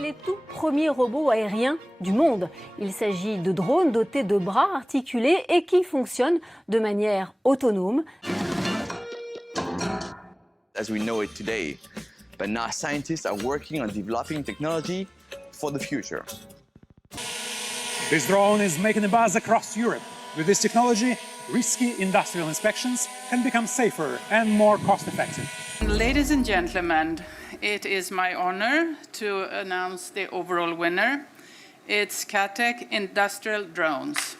Les tout premiers robots aériens du monde. Il s'agit de drones dotés de bras articulés et qui fonctionnent de manière autonome. As we know it today, but now scientists are working on developing technology for the future. This drone is making a buzz across Europe. With this technology, risky industrial inspections can become safer and more cost-effective. Ladies and gentlemen, it is my honor to announce the overall winner. It's Catec Industrial Drones.